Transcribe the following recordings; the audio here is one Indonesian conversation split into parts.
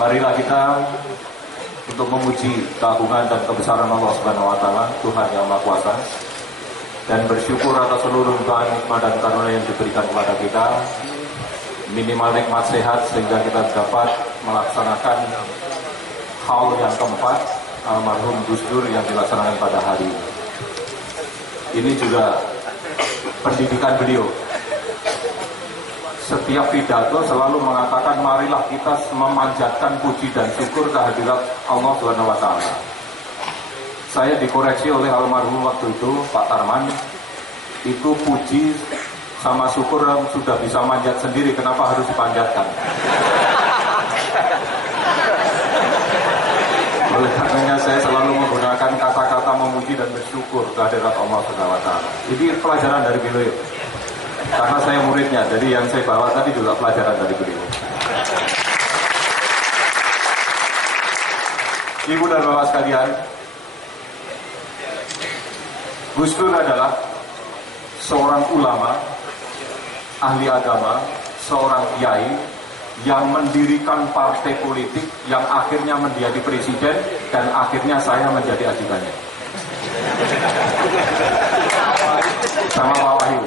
Marilah kita untuk memuji keagungan dan kebesaran Allah Subhanahu wa taala, Tuhan yang Maha Kuasa, dan bersyukur atas seluruh nikmat dan karunia yang diberikan kepada kita. Minimal nikmat sehat sehingga kita dapat melaksanakan haul yang keempat almarhum Gus Dur yang dilaksanakan pada hari ini. Ini juga pendidikan beliau. Setiap pidato selalu mengatakan marilah kita memanjatkan puji dan syukur kehadirat Allah Subhanahu wa taala. Saya dikoreksi oleh almarhum waktu itu, Pak Tarman, itu puji sama syukur sudah bisa manjat sendiri, kenapa harus dipanjatkan? Oleh karenanya saya selalu menggunakan kata-kata memuji dan bersyukur kehadirat Allah Subhanahu wa taala. Ini pelajaran dari beliau. Karena saya muridnya, jadi yang saya bawa tadi juga pelajaran dari beliau. Ibu dan bapak sekalian, Gus Dur adalah seorang ulama, ahli agama, seorang kiai yang mendirikan partai politik yang akhirnya menjadi presiden dan akhirnya saya menjadi ajudannya. Sama Pak Wahyu.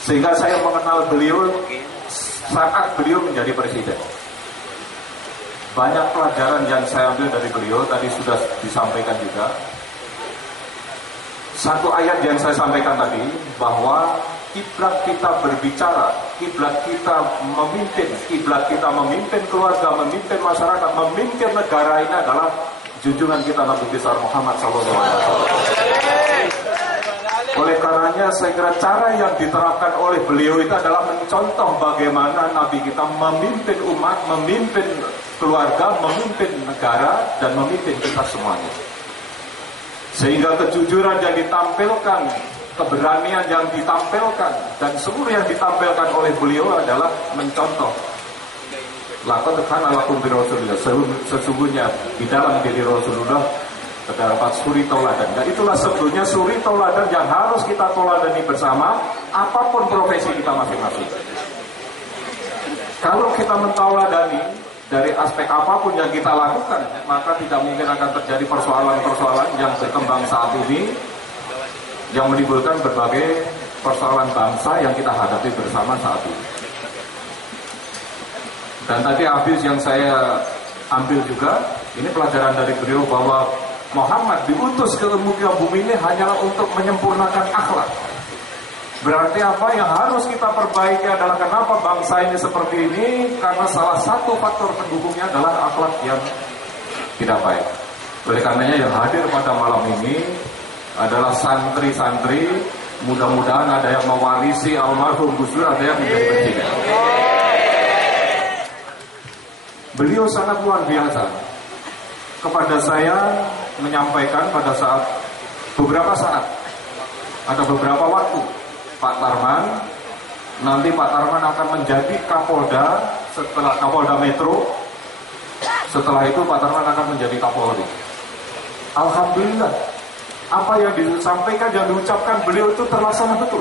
Sehingga saya mengenal beliau saat beliau menjadi presiden. Banyak pelajaran yang saya ambil dari beliau, tadi sudah disampaikan juga. Satu ayat yang saya sampaikan tadi, bahwa kiblat kita berbicara, kiblat kita memimpin keluarga, memimpin masyarakat, memimpin negara ini adalah junjungan kita Nabi besar Muhammad SAW. Oleh karenanya saya kira cara yang diterapkan oleh beliau itu adalah mencontoh bagaimana Nabi kita memimpin umat, memimpin keluarga, memimpin negara, dan memimpin kita semuanya. Sehingga kejujuran yang ditampilkan, keberanian yang ditampilkan, dan seluruh yang ditampilkan oleh beliau adalah mencontoh. Laqad kana lakum fi Rasulillah, sesungguhnya di dalam diri Rasulullah terdapat suri tauladan. Dan itulah sebetulnya suri tauladan yang harus kita tauladani bersama, apapun profesi kita masing-masing. Kalau kita mentauladani dari aspek apapun yang kita lakukan, maka tidak mungkin akan terjadi persoalan-persoalan yang berkembang saat ini, yang menimbulkan berbagai persoalan bangsa yang kita hadapi bersama saat ini. Dan tadi habis yang saya ambil juga, ini pelajaran dari beliau bahwa Muhammad diutus ke muka bumi ini hanyalah untuk menyempurnakan akhlak. Berarti apa yang harus kita perbaiki adalah kenapa bangsa ini seperti ini, karena salah satu faktor pendukungnya adalah akhlak yang tidak baik. Oleh karenanya yang hadir pada malam ini adalah santri-santri, mudah-mudahan ada yang mewarisi almarhum Gus Dur, ada yang menjadi presiden. Beliau sangat luar biasa. Kepada saya menyampaikan pada saat beberapa saat, ada beberapa waktu, Pak Tarman, nanti Pak Tarman akan menjadi Kapolda setelah Kapolda Metro. Setelah itu Pak Tarman akan menjadi Kapolri. Alhamdulillah, apa yang disampaikan, yang diucapkan beliau itu terlaksana betul.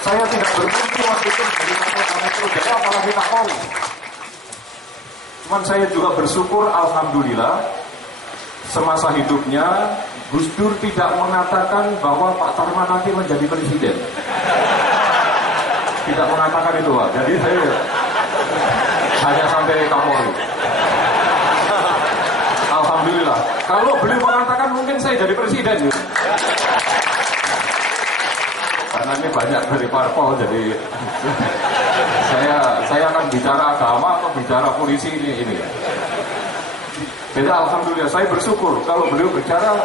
Saya tidak bermimpi waktu itu menjadi Kapolda Metro, jadi apalagi Kapolri. Cuman saya juga bersyukur, alhamdulillah, semasa hidupnya Gus Dur tidak mengatakan bahwa Pak Tarman nanti menjadi presiden. Tidak mengatakan itu, Pak. Jadi saya hanya sampai Kapolri. Alhamdulillah. Kalau beliau mengatakan mungkin saya jadi presiden. Karena ini banyak dari parpol, jadi saya akan bicara agama atau bicara polisi ini. Jadi alhamdulillah saya bersyukur kalau beliau bicara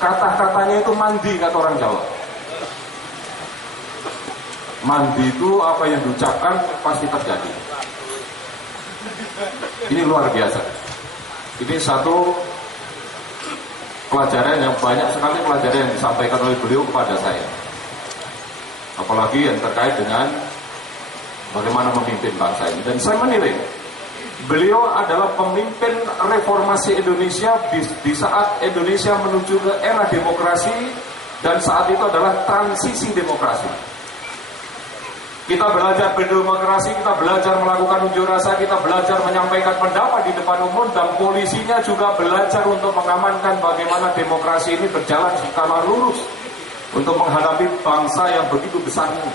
kata-katanya itu mandi, kata orang Jawa. Mandi itu apa yang diucapkan pasti terjadi. Ini luar biasa. Ini satu pelajaran yang banyak sekali pelajaran yang disampaikan oleh beliau kepada saya. Apalagi yang terkait dengan bagaimana memimpin bangsa ini. Dan saya menilai beliau adalah pemimpin reformasi Indonesia di saat Indonesia menuju ke era demokrasi, dan saat itu adalah transisi demokrasi. Kita belajar berdemokrasi, kita belajar melakukan unjuk rasa, kita belajar menyampaikan pendapat di depan umum, dan polisinya juga belajar untuk mengamankan bagaimana demokrasi ini berjalan secara lurus untuk menghadapi bangsa yang begitu besar ini.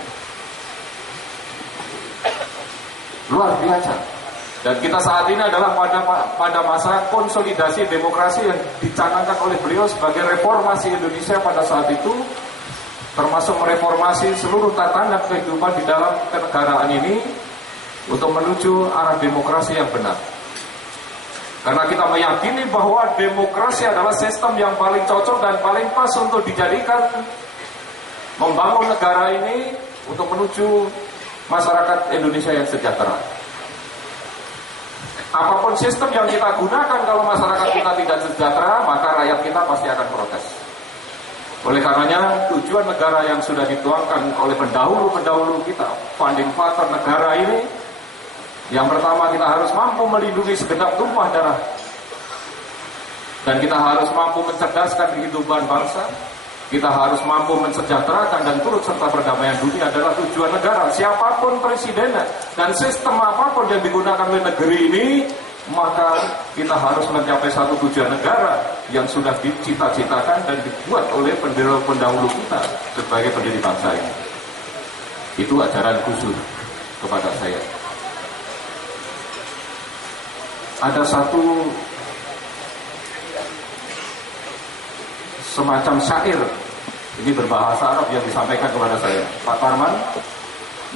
Luar biasa. Dan kita saat ini adalah pada masa konsolidasi demokrasi yang dicanangkan oleh beliau sebagai reformasi Indonesia pada saat itu, termasuk mereformasi seluruh tatanan kehidupan di dalam kenegaraan ini untuk menuju arah demokrasi yang benar. Karena kita meyakini bahwa demokrasi adalah sistem yang paling cocok dan paling pas untuk dijadikan membangun negara ini untuk menuju masyarakat Indonesia yang sejahtera. Apapun sistem yang kita gunakan, kalau masyarakat kita tidak sejahtera, maka rakyat kita pasti akan protes. Oleh karenanya, tujuan negara yang sudah dituangkan oleh pendahulu-pendahulu kita, founding father negara ini, yang pertama kita harus mampu melindungi segenap tumpah darah, dan kita harus mampu mencerdaskan kehidupan bangsa. Kita harus mampu mensejahterakan dan turut serta perdamaian dunia adalah tujuan negara. Siapapun presidennya dan sistem apapun yang digunakan oleh negeri ini, maka kita harus mencapai satu tujuan negara yang sudah dicita-citakan dan dibuat oleh pendahulu kita sebagai pendiri bangsa ini. Itu ajaran Gus Dur kepada saya. Ada satu semacam syair, ini berbahasa Arab yang disampaikan kepada saya. Pak Tarman,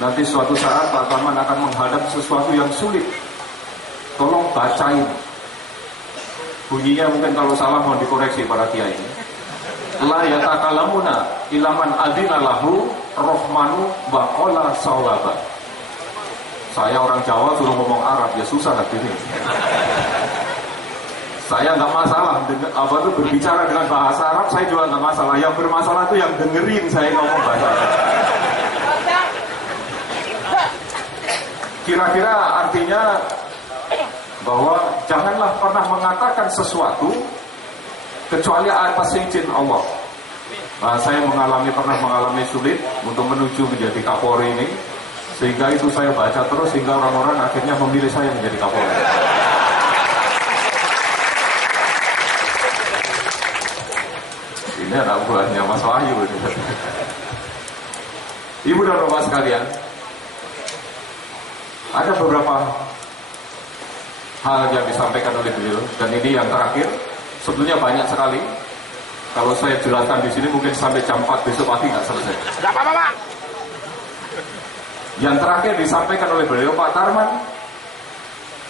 nanti suatu saat Pak Tarman akan menghadap sesuatu yang sulit, tolong bacain. Bunyinya mungkin kalau salah mohon dikoreksi para kiai. La yatakalamuna ilaman adina lahu rohmanu wa qala sawaba. Saya orang Jawa suruh ngomong Arab ya susah hati ini. Saya nggak masalah berbicara dengan bahasa Arab, saya juga nggak masalah. Yang bermasalah itu yang dengerin saya ngomong bahasa Arab. Kira-kira artinya bahwa janganlah pernah mengatakan sesuatu kecuali atas izin Allah. Nah, saya pernah mengalami sulit untuk menuju menjadi Kapolri ini, sehingga itu saya baca terus sehingga orang-orang akhirnya memilih saya menjadi Kapolri. Ini anak buahnya Mas Wahyu. Ibu dan bapak sekalian, ada beberapa hal yang disampaikan oleh beliau, dan ini yang terakhir. Sebetulnya banyak sekali. Kalau saya jelaskan di sini mungkin sampai jam 4 besok pagi nggak selesai. Nggak apa-apa, Pak. Yang terakhir disampaikan oleh beliau, Pak Tarman,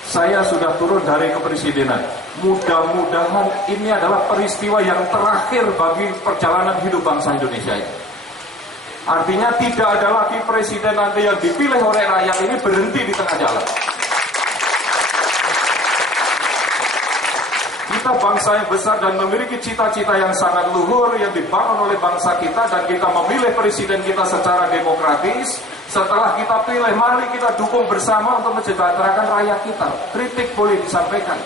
saya sudah turun dari kepresidenan. Mudah-mudahan ini adalah peristiwa yang terakhir bagi perjalanan hidup bangsa Indonesia ini. Artinya tidak ada lagi presiden nanti yang dipilih oleh rakyat ini berhenti di tengah jalan. Kita bangsa yang besar dan memiliki cita-cita yang sangat luhur yang dibangun oleh bangsa kita, dan kita memilih presiden kita secara demokratis. Setelah kita pilih, mari kita dukung bersama untuk mensejahterakan rakyat kita. Kritik boleh disampaikan,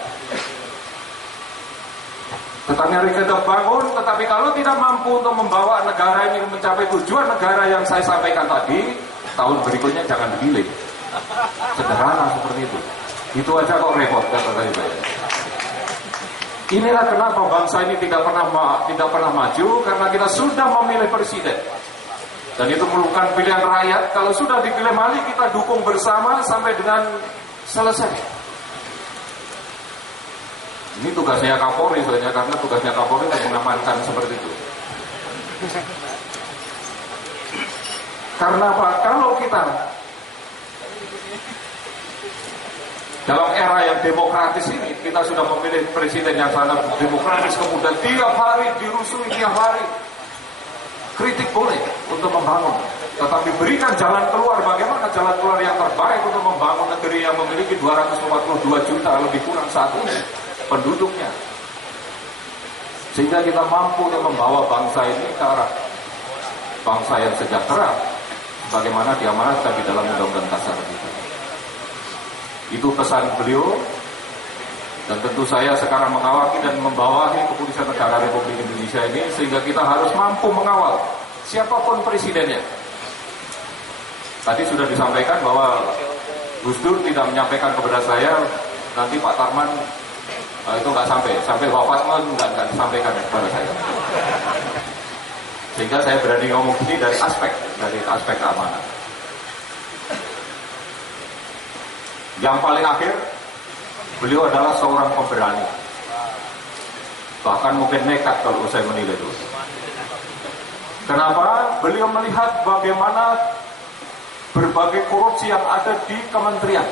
tetapi kita bangun. Tetapi kalau tidak mampu untuk membawa negara ini mencapai tujuan negara yang saya sampaikan tadi, tahun berikutnya jangan dipilih. Sederhana seperti itu. Itu aja kok repot, kata saya. Inilah kenapa bangsa ini tidak pernah maju, karena kita sudah memilih presiden. Dan itu merupakan pilihan rakyat. Kalau sudah dipilih, mari kita dukung bersama sampai dengan selesai. Ini tugasnya Kapolri soalnya, karena tugasnya Kapolri untuk mengamankan seperti itu. Karena apa? Kalau kita dalam era yang demokratis ini, kita sudah memilih presiden yang sangat demokratis, kemudian tiap hari dirusui, tiap hari kritik boleh untuk membangun, tetapi berikan jalan keluar. Bagaimana jalan keluar yang terbaik untuk membangun negeri yang memiliki 242 juta lebih kurang saat ini penduduknya, sehingga kita mampu untuk membawa bangsa ini ke arah bangsa yang sejahtera bagaimana diamanatkan di dalam Undang-Undang Dasar kita. Itu pesan beliau, dan tentu saya sekarang mengawaki dan membawahi keputusan negara Republik Indonesia ini, sehingga kita harus mampu mengawal siapapun presidennya. Tadi sudah disampaikan bahwa Gus Dur tidak menyampaikan kepada saya, nanti Pak Tarman itu nggak sampai wafat nggak disampaikan kepada saya. Sehingga saya berani ngomong ini dari aspek keamanan. Yang paling akhir, beliau adalah seorang pemberani. Bahkan mungkin nekat kalau saya menilai itu. Kenapa? Beliau melihat bagaimana berbagai korupsi yang ada di kementerian.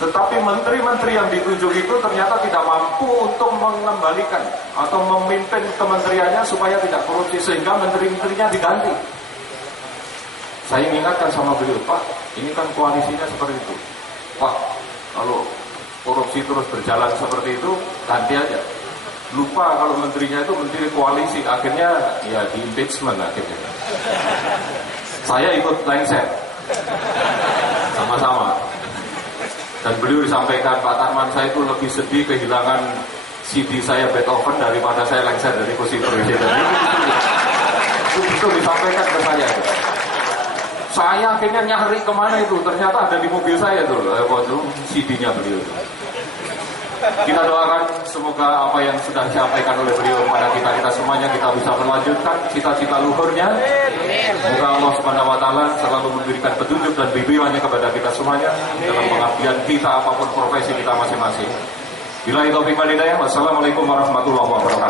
Tetapi menteri-menteri yang ditunjuk itu ternyata tidak mampu untuk mengembalikan atau memimpin kementeriannya supaya tidak korupsi, sehingga menteri-menterinya diganti. Saya ingatkan sama beliau, Pak, ini kan koalisinya seperti itu. Pak, kalau korupsi terus berjalan seperti itu, ganti aja. Lupa kalau menterinya itu menteri koalisi, akhirnya ya di impeachment akhirnya. Saya ikut lengser, sama-sama. Dan beliau disampaikan, Pak Tarman, saya itu lebih sedih kehilangan CD saya Beethoven daripada saya lengser dari kursi presiden. Itu disampaikan ke saya. Saya akhirnya nyari kemana itu, ternyata ada di mobil saya tuh, CD-nya beliau. Kita doakan semoga apa yang sudah disampaikan oleh beliau kepada kita semuanya, kita bisa melanjutkan cita-cita luhurnya. Semoga Allah Subhanahu wa Ta'ala selalu memberikan petunjuk dan bimbingannya kepada kita semuanya dalam pengabdian kita apapun profesi kita masing-masing. Billahi taufiq wal hidayah. Wassalamualaikum warahmatullahi wabarakatuh.